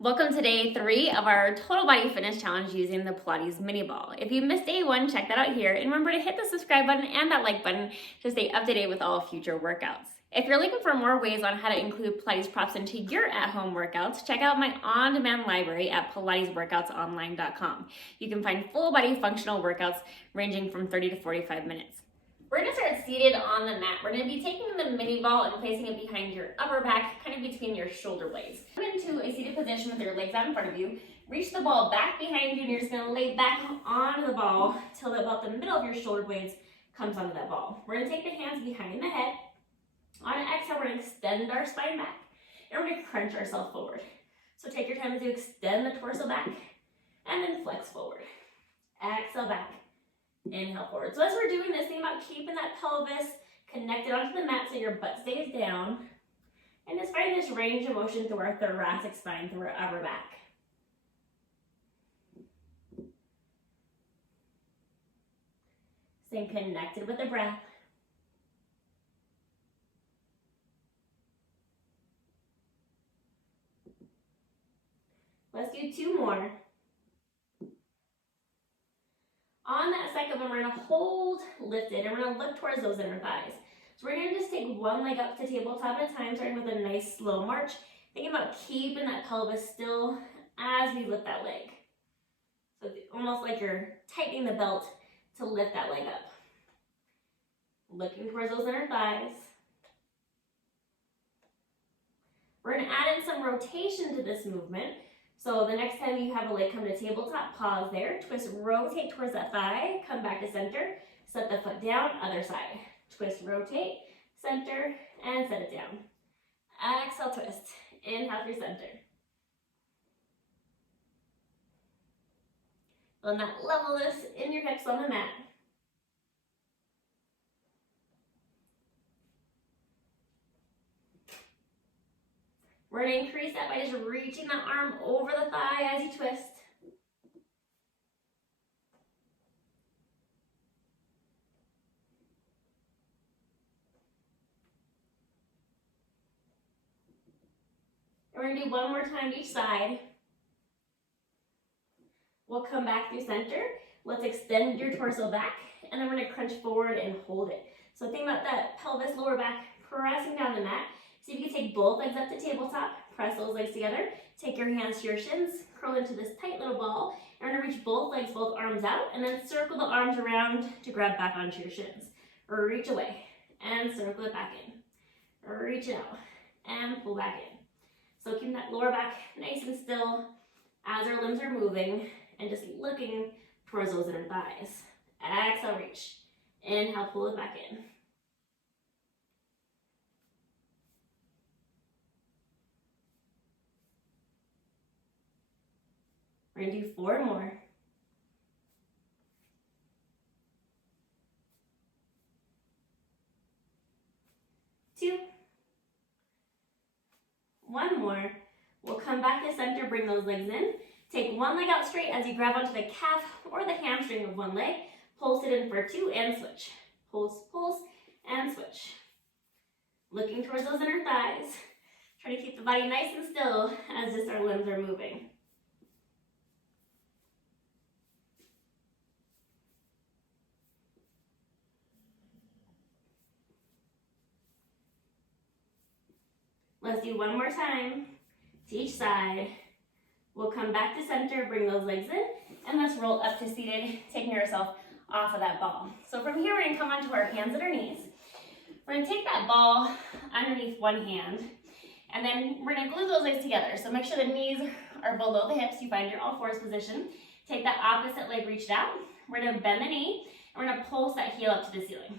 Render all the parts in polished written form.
Welcome to day 3 of our total body fitness challenge using the Pilates mini ball. If you missed day 1, check that out here. And remember to hit the subscribe button and that like button to stay up to date with all future workouts. If you're looking for more ways on how to include Pilates props into your at-home workouts, check out my on-demand library at pilatesworkoutsonline.com. You can find full body functional workouts ranging from 30 to 45 minutes. We're going to start seated on the mat. We're going to be taking the mini ball and placing it behind your upper back, kind of between your shoulder blades. Come into a seated position with your legs out in front of you. Reach the ball back behind you and you're just going to lay back onto the ball till about the middle of your shoulder blades comes onto that ball. We're going to take the hands behind the head. On an exhale, we're going to extend our spine back and we're going to crunch ourselves forward. So take your time as you extend the torso back and then flex forward. Exhale back. Inhale forward. So as we're doing this, think about keeping that pelvis connected onto the mat so your butt stays down. And just finding this range of motion through our thoracic spine, through our upper back. Staying connected with the breath. Let's do 2 more. On that second one, we're going to hold lifted and we're going to look towards those inner thighs. So we're going to just take one leg up to tabletop at a time, starting with a nice slow march. Thinking about keeping that pelvis still as we lift that leg. So almost like you're tightening the belt to lift that leg up. Looking towards those inner thighs. We're going to add in some rotation to this movement. So the next time you have a leg come to tabletop, pause there, twist, rotate towards that thigh, come back to center, set the foot down, other side. Twist, rotate, center, and set it down. Exhale, twist. Inhale through center. Feel that levelness in your hips on the mat. We're going to increase that by just reaching that arm over the thigh as you twist. And we're going to do one more time each side. We'll come back through center. Let's extend your torso back, and then we're going to crunch forward and hold it. So think about that pelvis, lower back, pressing down the mat. So you can take both legs up to tabletop, press those legs together, take your hands to your shins, curl into this tight little ball, and we're going to reach both legs, both arms out, and then circle the arms around to grab back onto your shins. Or reach away, and circle it back in. Or reach it out, and pull back in. So keep that lower back nice and still as our limbs are moving, and just looking towards those inner thighs. Exhale, reach. Inhale, pull it back in. We're going to do 4 more. 2. 1 more. We'll come back to center, bring those legs in. Take one leg out straight as you grab onto the calf or the hamstring of one leg. Pulse it in for 2 and switch. Pulse, pulse, and switch. Looking towards those inner thighs. Try to keep the body nice and still as just our limbs are moving. Let's do 1 more time to each side. We'll come back to center, bring those legs in, and let's roll up to seated, taking yourself off of that ball. So from here, we're going to come onto our hands at our knees. We're going to take that ball underneath one hand, and then we're going to glue those legs together. So make sure the knees are below the hips. You find your all-fours position. Take that opposite leg reached out. We're going to bend the knee, and we're going to pulse that heel up to the ceiling.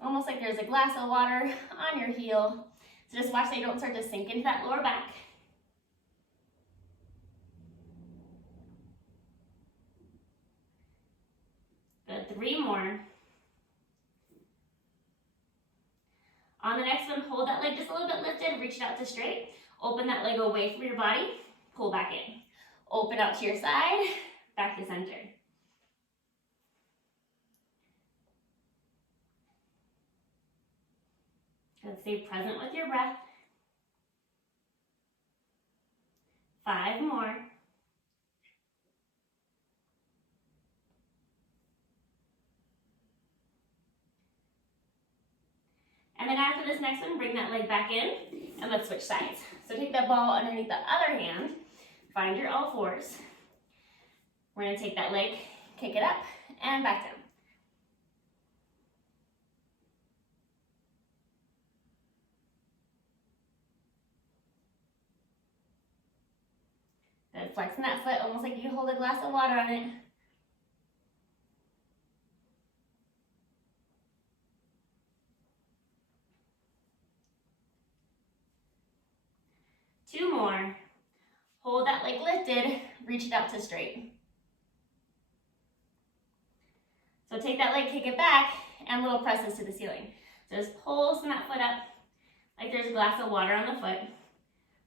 Almost like there's a glass of water on your heel. So just watch that you don't start to sink into that lower back. Good, 3 more. On the next one, hold that leg just a little bit lifted, reach it out to straight. Open that leg away from your body, pull back in. Open out to your side, back to center. And stay present with your breath. 5 more. And then after this next one, bring that leg back in, and let's switch sides. So take that ball underneath the other hand, find your all fours. We're gonna take that leg, kick it up, and back down. Good, flexing that foot, almost like you hold a glass of water on it. Two more. Hold that leg lifted, reach it out to straight. So take that leg, kick it back, and little presses to the ceiling. So just pulsing that foot up like there's a glass of water on the foot,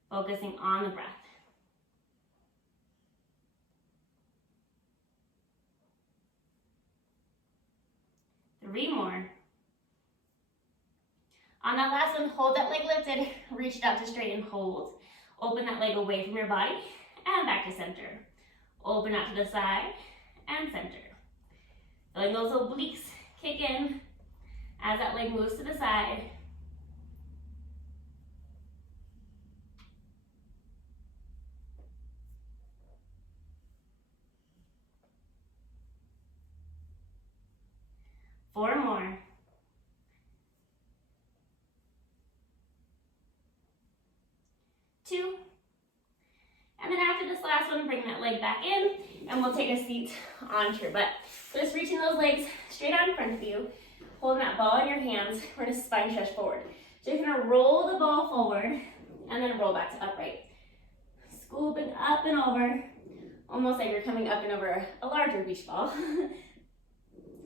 focusing on the breath. Three more. On that last one, hold that leg lifted, reach it out to straight and hold. Open that leg away from your body and back to center. Open out to the side and center. Feeling those obliques kick in as that leg moves to the side. Four more. Two. And then after this last one, bring that leg back in, and we'll take a seat onto your butt. So just reaching those legs straight out in front of you, holding that ball in your hands. We're gonna spine stretch forward. So you're gonna roll the ball forward, and then roll back to upright. Scooping up and over, almost like you're coming up and over a larger beach ball.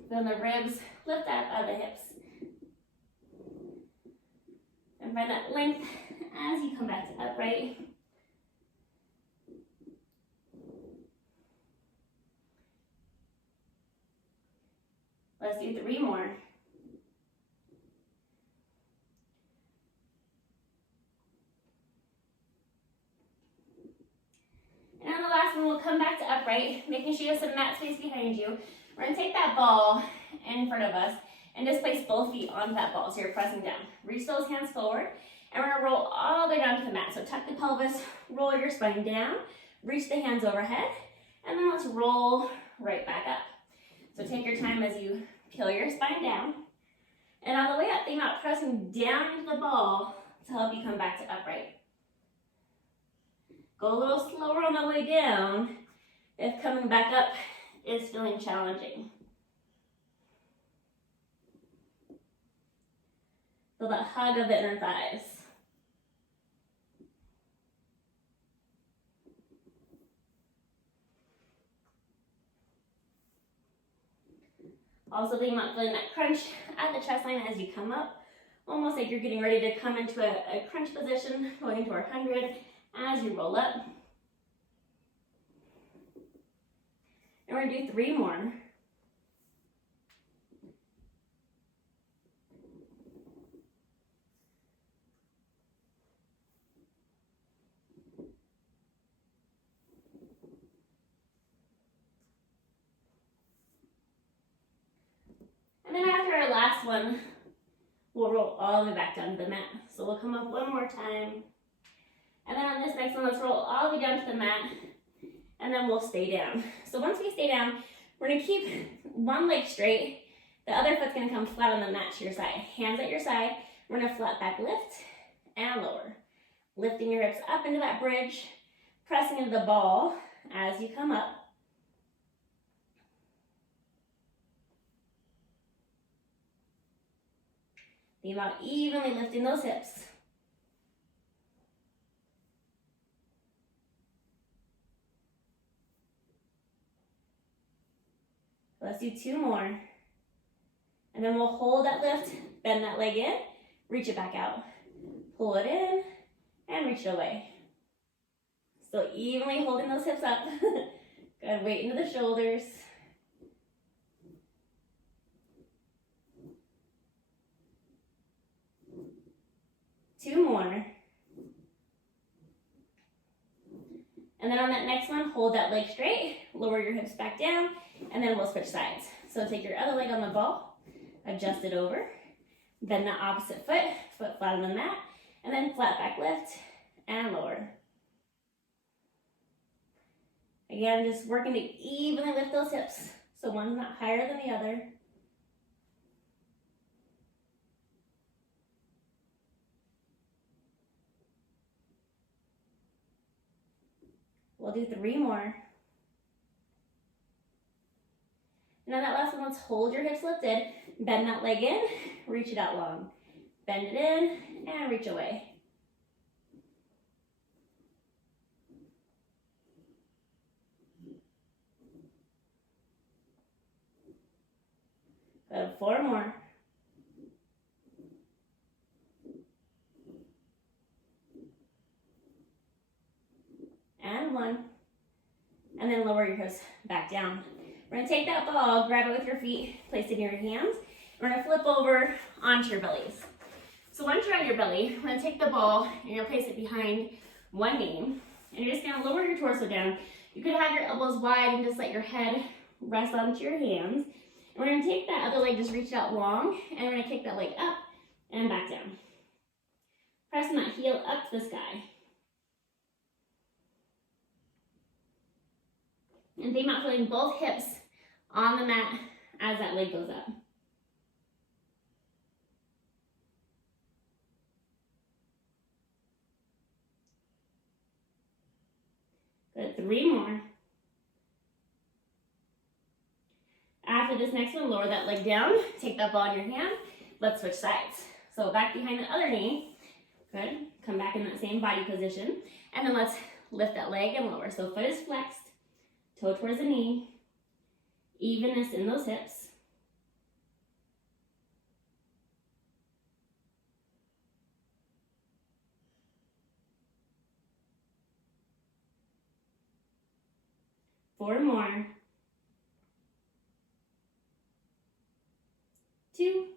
Then the ribs lift up out of the hips. And find that length as you come back to upright. Let's do 3 more. And on the last one, we'll come back to upright, making sure you have some mat space behind you. We're gonna take that ball in front of us and just place both feet onto that ball, so you're pressing down. Reach those hands forward, and we're gonna roll all the way down to the mat. So tuck the pelvis, roll your spine down, reach the hands overhead, and then let's roll right back up. So take your time as you peel your spine down. And on the way up, think about pressing down into the ball to help you come back to upright. Go a little slower on the way down if coming back up is feeling challenging. Feel that hug of the inner thighs. Also think about feeling that crunch at the chest line as you come up. Almost like you're getting ready to come into a crunch position, going into our 100 as you roll up. And we're gonna do 3 more. And then after our last one, we'll roll all the way back down to the mat. So we'll come up one more time. And then on this next one, let's roll all the way down to the mat. And then we'll stay down. So once we stay down, we're gonna keep one leg straight. The other foot's gonna come flat on the mat to your side. Hands at your side. We're gonna flat back lift and lower. Lifting your hips up into that bridge, pressing into the ball as you come up. Think about evenly lifting those hips. Let's do 2 more. And then we'll hold that lift, bend that leg in, reach it back out. Pull it in, and reach it away. Still evenly holding those hips up. Good, weight into the shoulders. Two more. And then on that next one, hold that leg straight, lower your hips back down, and then we'll switch sides. So take your other leg on the ball, adjust it over, bend the opposite foot, foot flat on the mat, and then flat back lift and lower. Again, just working to evenly lift those hips, so one's not higher than the other. We'll do 3 more. Now that last one, let's hold your hips lifted, bend that leg in, reach it out long. Bend it in and reach away. Good, 4 more. And 1. And then lower your hips back down. We're gonna take that ball, grab it with your feet, place it in your hands. We're gonna flip over onto your bellies. So once you're on your belly, we're gonna take the ball and you're gonna place it behind one knee. And you're just gonna lower your torso down. You could have your elbows wide and just let your head rest onto your hands. And we're gonna take that other leg, just reach it out long, and we're gonna kick that leg up and back down. Pressing that heel up to the sky. And think about feeling both hips on the mat as that leg goes up. Good, 3 more. After this next one, lower that leg down, take that ball in your hand. Let's switch sides. So back behind the other knee. Good, come back in that same body position. And then let's lift that leg and lower. So foot is flexed, toe towards the knee, evenness in those hips. Four more. 2.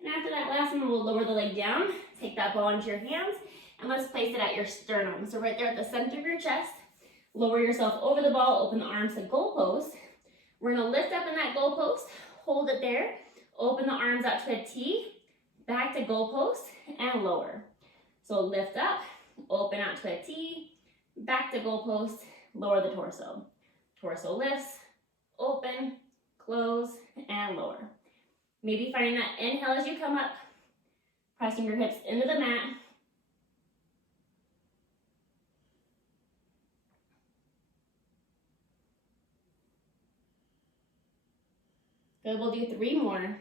And after that last one, we'll lower the leg down, take that ball into your hands, and let's place it at your sternum. So right there at the center of your chest, lower yourself over the ball, open the arms to goalpost. We're gonna lift up in that goalpost, hold it there, open the arms out to a T, back to goalpost, and lower. So lift up, open out to a T, back to goalpost, lower the torso. Torso lifts, open, close, and lower. Maybe finding that inhale as you come up, pressing your hips into the mat. Good, we'll do 3 more.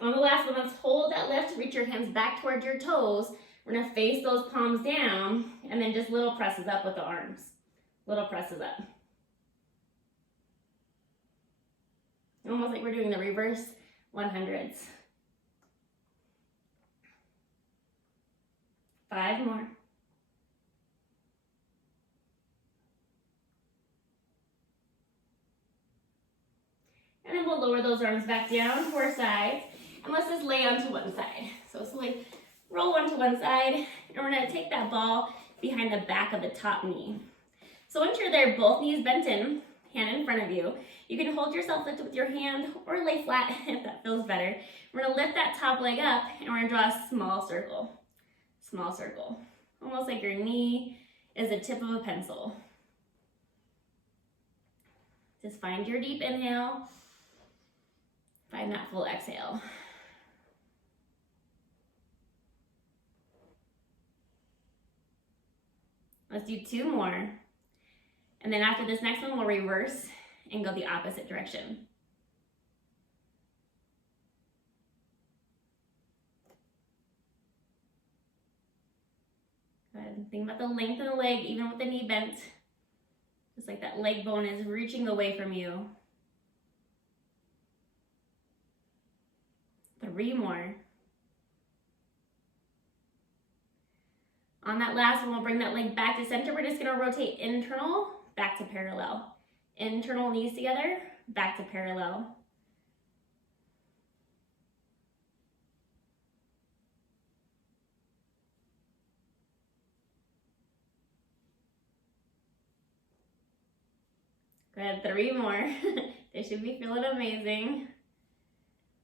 On the last one, let's hold that lift, reach your hands back towards your toes. We're gonna face those palms down, and then just little presses up with the arms. Little presses up. Almost like we're doing the reverse 100s. 5 more. And then we'll lower those arms back down to our sides. And let's just lay onto one side. So slowly roll onto one side, and we're gonna take that ball behind the back of the top knee. So once you're there, both knees bent in, hand in front of you, you can hold yourself lifted with your hand or lay flat if that feels better. We're gonna lift that top leg up, and we're gonna draw a small circle. Small circle. Almost like your knee is the tip of a pencil. Just find your deep inhale. Find that full exhale. Let's do 2 more. And then after this next one, we'll reverse and go the opposite direction. Good. Think about the length of the leg, even with the knee bent. Just like that leg bone is reaching away from you. 3 more. On that last one, we'll bring that leg back to center. We're just gonna rotate internal, back to parallel. Internal knees together, back to parallel. Good, 3 more. They should be feeling amazing.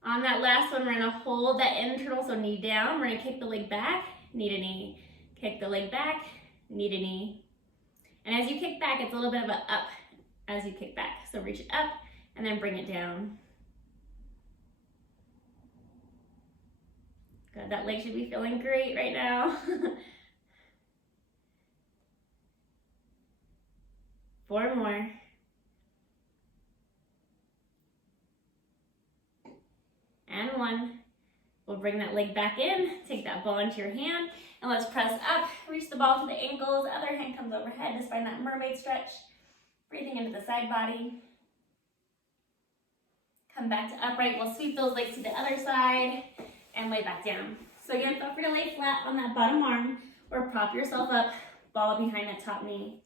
On that last one, we're gonna hold that internal, so knee down. We're gonna kick the leg back, knee to knee. Kick the leg back, knee to knee. And as you kick back, it's a little bit of an up as you kick back. So reach it up and then bring it down. Good, that leg should be feeling great right now. 4 more. And 1. We'll bring that leg back in, take that ball into your hand, and let's press up, reach the ball to the ankles, other hand comes overhead, just find that mermaid stretch. Breathing into the side body. Come back to upright, we'll sweep those legs to the other side, and lay back down. So again, feel free to lay flat on that bottom arm, or prop yourself up, ball behind that top knee.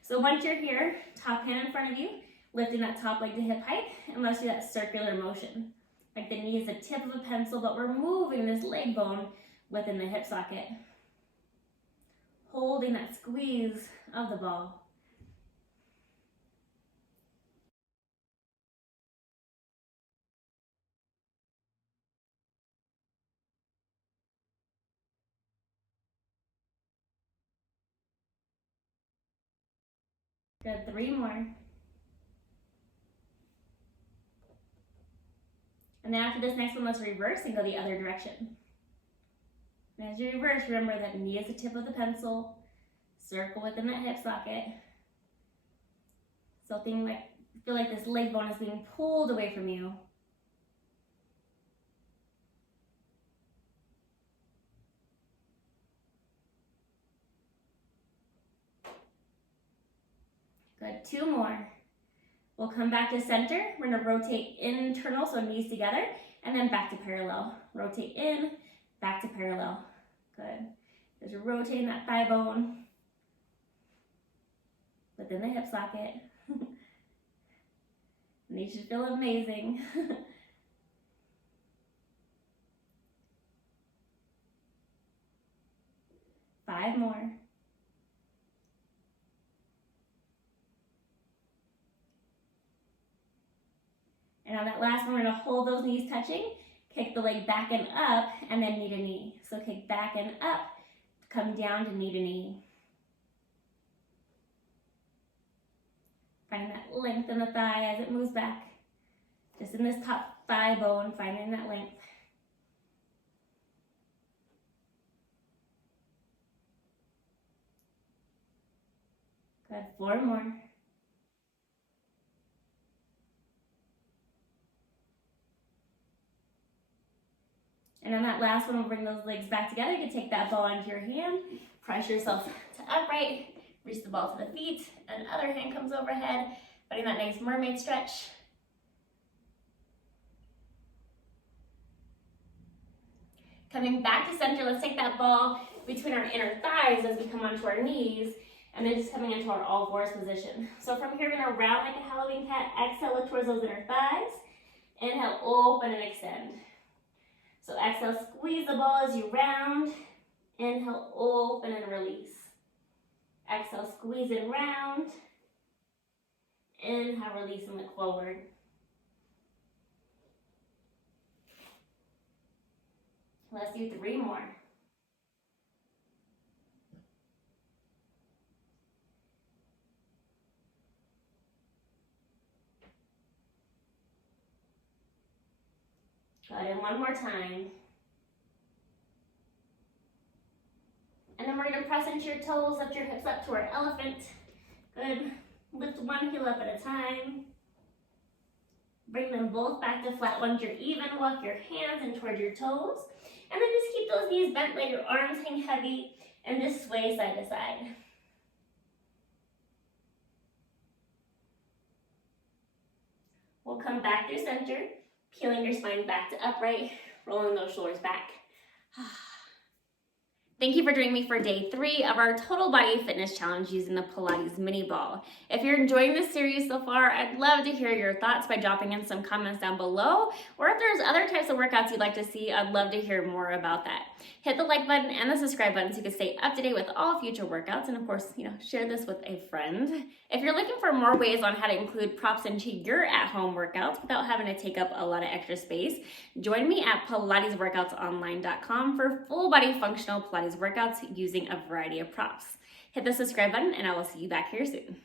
So once you're here, top hand in front of you, lifting that top leg to hip height, and let's do that circular motion. Like the knee is the tip of a pencil, but we're moving this leg bone within the hip socket. Holding that squeeze of the ball. Good, 3 more. And then after this next one, let's reverse and go the other direction. And as you reverse, remember that knee is the tip of the pencil, circle within that hip socket. So feel like this leg bone is being pulled away from you. Good, 2 more. We'll come back to center. We're gonna rotate internal, so knees together, and then back to parallel. Rotate in, back to parallel. Good. As you're rotating that thigh bone within the hip socket. And these should feel amazing. 5 more. And on that last one, we're gonna hold those knees touching, kick the leg back and up, and then knee to knee. So kick back and up, come down to knee to knee. Finding that length in the thigh as it moves back. Just in this top thigh bone, finding that length. Good, 4 more. And on that last one, we'll bring those legs back together. You can take that ball into your hand, press yourself to upright, reach the ball to the feet, and other hand comes overhead, finding that nice mermaid stretch. Coming back to center, let's take that ball between our inner thighs as we come onto our knees, and then just coming into our all fours position. So from here, we're gonna round like a Halloween cat, exhale, look towards those inner thighs. Inhale, open and extend. So exhale, squeeze the ball as you round. Inhale, open and release. Exhale, squeeze and round. Inhale, release and look forward. Let's do 3 more. Good, and 1 more time. And then we're gonna press into your toes, lift your hips up to our elephant. Good, lift one heel up at a time. Bring them both back to flat once you're even. Walk your hands in toward your toes. And then just keep those knees bent, let your arms hang heavy, and just sway side to side. We'll come back through center, peeling your spine back to upright, rolling those shoulders back. Thank you for joining me for day 3 of our total body fitness challenge using the Pilates mini ball. If you're enjoying this series so far, I'd love to hear your thoughts by dropping in some comments down below, or if there's other types of workouts you'd like to see, I'd love to hear more about that. Hit the like button and the subscribe button so you can stay up to date with all future workouts, and of course, share this with a friend. If you're looking for more ways on how to include props into your at-home workouts without having to take up a lot of extra space, join me at pilatesworkoutsonline.com for full body functional Pilates workouts using a variety of props. Hit the subscribe button and I will see you back here soon.